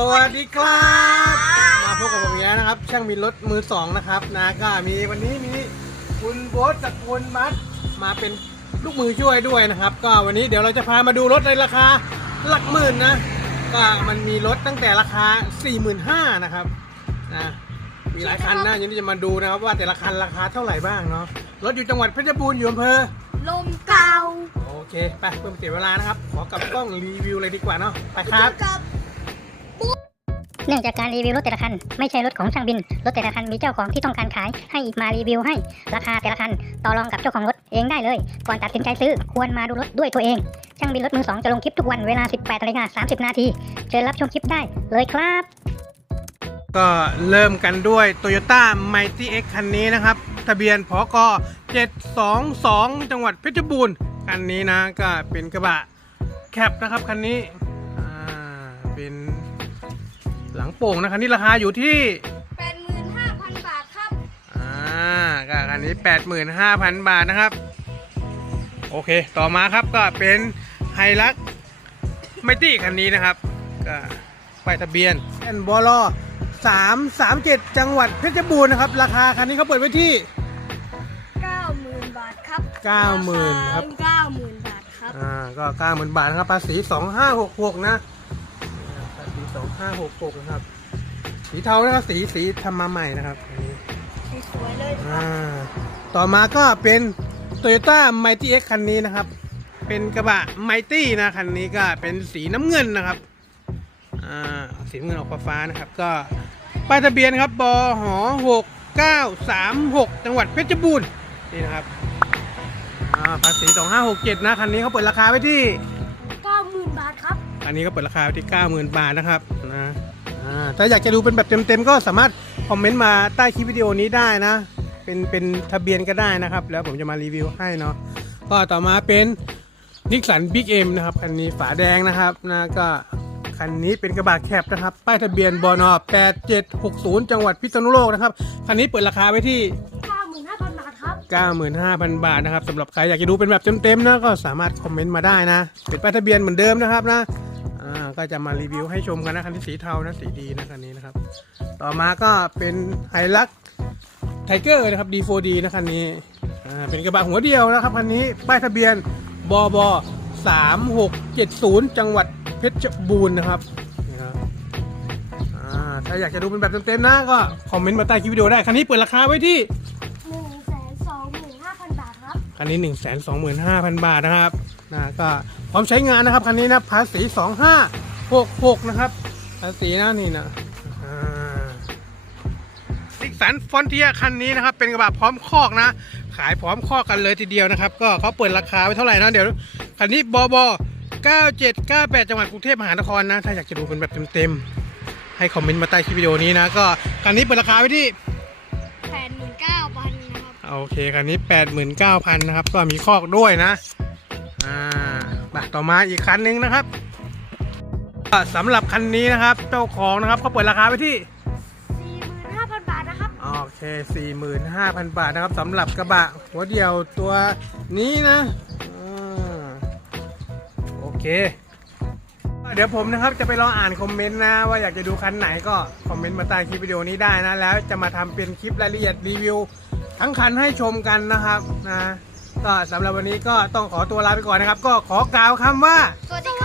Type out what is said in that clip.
สวัสดีครับ มาพบกับผมอีกแล้วนะครับ ช่างมีรถมือสองนะครับนะก็มีวันนี้มีคุณโบ๊ทจากคุณมัดมาเป็นลูกมือช่วยด้วยนะครับ ก็วันนี้เดี๋ยวเราจะพามาดูรถในราคาหลักหมื่นนะ ก็มันมีรถตั้งแต่ราคา 45,000นะครับนะมีหลายคันนะยังที่จะมาดูนะครับว่าแต่ละคันราคาเท่าไหร่บ้างเนาะรถอยู่จังหวัดเพชรบูรณ์อยู่อำเภอลมเก่าโอเคไปเพื่อไม่เสียเวลานะครับ ขอกลับกล้องรีวิวเลยดีกว่าเนาะไปครับกับ เนื่องจากการรีวิวรถแต่ละคันไม่ใช่รถของช่างบิน รถแต่ละคันมีเจ้าของที่ต้องการขายให้มารีวิวให้ ราคาแต่ละคันต่อรองกับเจ้าของรถเองได้เลย ก่อนตัดสินใจซื้อควรมาดูรถด้วยตัวเอง ช่างบินรถมือสองจะลงคลิปทุกวันเวลา 18นาฬิกา30 นาทีเชิญรับชมคลิปได้เลยครับ ก็เริ่มกันด้วย Toyota Mighty X คันนี้นะครับ ทะเบียนพก722 จังหวัดเพชรบูรณ์คันนี้นะก็เป็นกระบะแคปนะครับคันนี้เป็น หลังโป่งนะคันนี้ราคาอยู่ที่แปดหมื่นห้าพันบาทครับ อ่าก็คันนี้ 85,000 บาทนะครับ โอเค ต่อมาครับก็เป็นไฮลักไมตี้คันนี้นะครับ ก็ป้ายทะเบียนแอนบอล337จังหวัดเพชรบูรณ์นะครับ ราคาคันนี้เขาเปิดไว้ที่เก้าหมื่นบาทครับ90,000ครับเก้าหมื่นบาทครับ อ่าก็90,000บาทนะครับภาษี2566นะ ภาษี2566นะครับ สีเทานะครับสีสีทำมาใหม่นะครับอันนี้สวยๆเลยครับอ่าต่อมาก็เป็น Toyota Mighty X คันนี้นะครับ เป็นกระบะ Mighty นะคันนี้ก็เป็นสีน้ำเงินนะครับอ่าสีน้ำเงินออกฟ้าๆนะครับ ก็ป้ายทะเบียนครับบห6936จังหวัดเพชรบูรณ์นี่นะครับอ่าภาษี2567นะคันนี้เขาเปิดราคาไว้ที่ เก้าหมื่นบาทครับ อันนี้ก็เปิดราคาไว้ที่ 90,000 บาทนะครับนะอ่าถ้าอยากจะดูเป็นแบบเต็มๆ ก็สามารถคอมเมนต์มาใต้คลิปวิดีโอนี้ได้นะ เป็นเป็นทะเบียนก็ได้นะครับ แล้วผมจะมารีวิวให้เนาะก็ต่อมาเป็นนิกสันบิ๊กเอ็มนะครับคันนี้ฝาแดงนะครับนะก็คันนี้เป็นกระบะแคปนะครับ ป้ายทะเบียนบน8760 จังหวัดพิษณุโลกนะครับ คันนี้เปิดราคาไว้ที่เก้าหมื่นห้าพันบาทครับ 95,000 บาทนะครับสำหรับใครอยากจะดูเป็นแบบเต็มๆนะก็สามารถคอมเมนต์มาได้นะเป็นป้ายทะเบียนเหมือนเดิมนะครับนะ อ่าก็จะมารีวิวให้ชมกันนะคันที่สีเทานะสีดีนะคันนี้นะครับ ต่อมาก็เป็นไฮลักไทเกอร์นะครับ D4D นะคันนี้อ่าเป็นกระบะหัวเดียวนะครับคันนี้ป้ายทะเบียนบอบ3670 จังหวัดเพชรบูรณ์นะครับนี่ครับอ่าถ้าอยากจะดูเป็นแบบเต็มๆนะ ก็คอมเมนต์มาใต้คลิปวิดีโอได้ คันนี้เปิดราคาไว้ที่หนึ่งแสนสองหมื่นห้าพันบาทครับ คันนี้ 1 2 5 0 0 0 บาทนะครับนะก็พ ร้อมใช้งานนะครับคันนี้นะภาษี2566นะครับ ภาษีนะนี่นะซิกสันฟอนเทียคันนี้นะครับ เป็นกระบะพร้อมคอกนะ ขายพร้อมคอกกันเลยทีเดียวนะครับ ก็เขาเปิดราคาไว้เท่าไหร่นะเดี๋ยวคันนี้บอบ9798 จังหวัดกรุงเทพมหานครนะ ถ้าอยากจะดูเป็นแบบเต็มๆ ให้คอมเมนต์มาใต้คลิปวิดีโอนี้นะ ก็คันนี้เปิดราคาไว้ที่แปดหมื่นเก้าพันนะครับ โอเค คันนี้ 89,000 นะครับ ก็มีคอกด้วยนะ อ่า มาต่อมาอีกคันหนึงนะครับก็สำหรับคันนี้นะครับ เจ้าของนะครับเขาเปิดราคาไว้ที่สี่หมื่นห้าพันบาทนะครับ โอเค 45,000 บาทนะครับสำหรับกระบะ หัวเดียวตัวนี้นะอ่าโอเค เดี๋ยวผมนะครับจะไปรออ่านคอมเมนต์นะ ว่าอยากจะดูคันไหนก็คอมเมนต์มาใต้คลิปวิดีโอนี้ได้นะ แล้วจะมาทำเป็นคลิปรายละเอียดรีวิว ทั้งคันให้ชมกันนะครับนะ ก็สำหรับวันนี้ก็ต้องขอตัวลาไปก่อนนะครับ ก็ขอกล่าวคำว่า สวัสดี